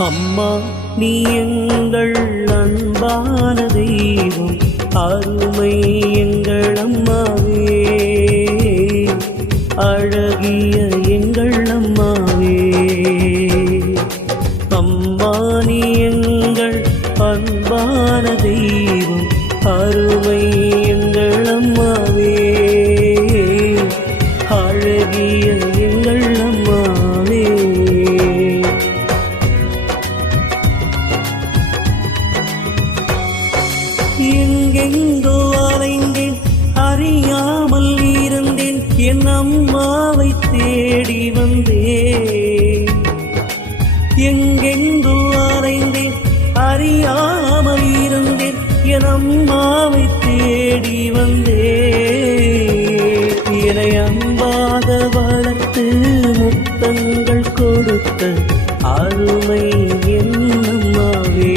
அம்மா நீ எங்கள் அன்பான தெய்வம், அருமை எங்கள் அம்மாவே, அழகிய எங்கள் அம்மாவே. அம்மா நீ எங்கள் அன்பான தெய்வம், அருமை எங்கள் அம்மாவே, அழகிய எங்கள் அம்மாவே. எங்கெங்கோ அலைந்தேன், அறியாமல் இருந்தேன், என் அம்மாவை தேடி வந்தேன். எங்கெங்கோ அலைந்தேன், அறியாமல் இருந்தேன், என் அம்மாவை தேடி வந்தேன். என்னை அன்பாக வளர்த்து முத்தங்கள் கொடுத்த அருமை என் அம்மாவே,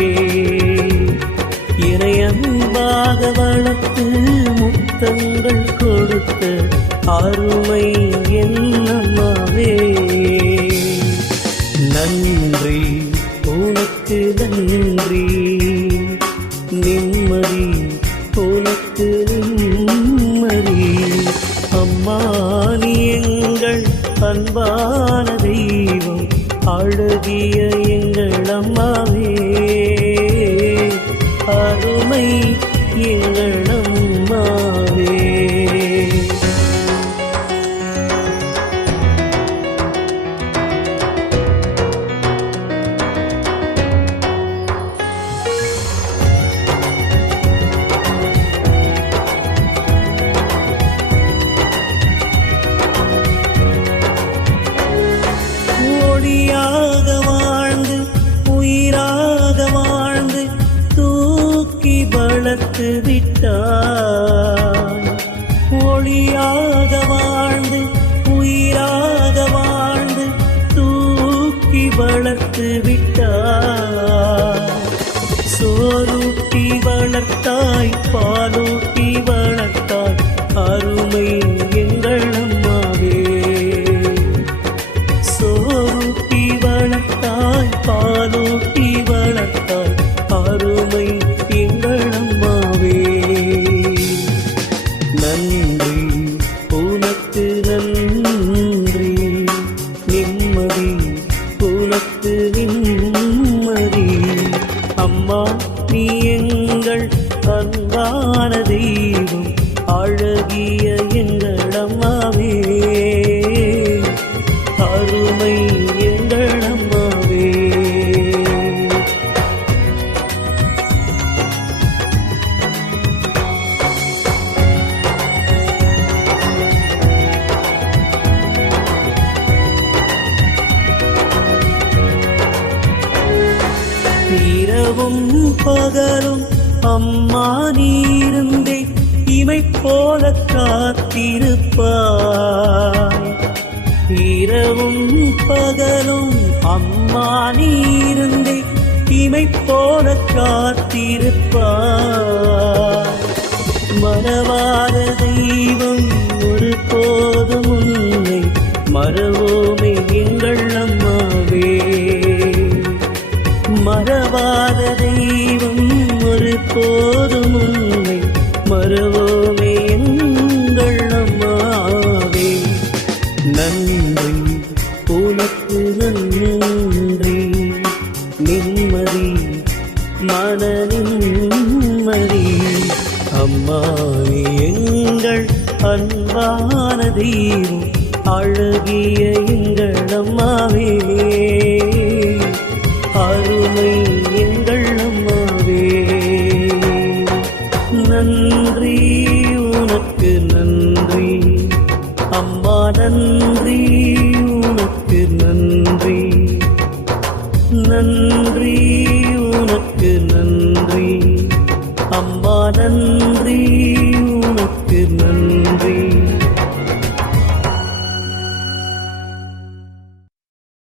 என்னை அன்பாக வளர்த்து முத்தங்கள் கொடுத்த அருமை என் அம்மாவே. நன்றி உனக்கு நன்றி, நிம்மதி உனக்கு நிம்மதி. அம்மா நீ எங்கள் அன்பான தெய்வம், அழகிய எங்கள் அம்மாவே, அருமை எங்கள் அம்மாவே. ஒளியாக வாழ்ந்து உயிராக வாழ்ந்து தூக்கி வளர்த்து விட்டாய். ஒளியாக வாழ்ந்து உயிராக வாழ்ந்து தூக்கி வளர்த்து விட்டாய். சோறுட்டி வளர்த்தாய், பாலூட்டி வளர்த்தாய், அருமை எங்கள் அம்மாவே. சோறுட்டி வளர்த்தாய், பாலூட்டி வளர்த்தாய், அருமை எங்கள் அம்மாவே. நன்றி உனக்கு நன்றி, நிம்மதி உனக்கு நிம்மதி. அம்மா நீ எங்கள் அன்பான தெய்வம், அழகிய எங்கள் அம்மாவே, அருமை எங்கள் அம்மாவே. இரவும் பகலும் அம்மா நீருந்தே இமை போல காத்திருப்பாய். இரவும் பகலும் அம்மா நீருந்தே இமை போல காத்திருப்பாய். மறவாத தெய்வம் ஒரு போதும் உன்னை மறவோமே எங்கள் அம்மாவே. மறவாத தெய்வம் ஒரு போதும் உன்னை மறவோமே எங்கள் அம்மாவே. நன்றி உனக்கு நன்றி, நிம்மதி மன நிம்மதி. அம்மா நீ எங்கள் அன்பான தெய்வம், அழகிய எங்கள் அம்மாவே, அருமை எங்கள் அம்மாவே. நன்றி உனக்கு நன்றி அம்மா, நன்றி உனக்கு நன்றி, நன்றி உனக்கு நன்றி அம்மா, நன்றி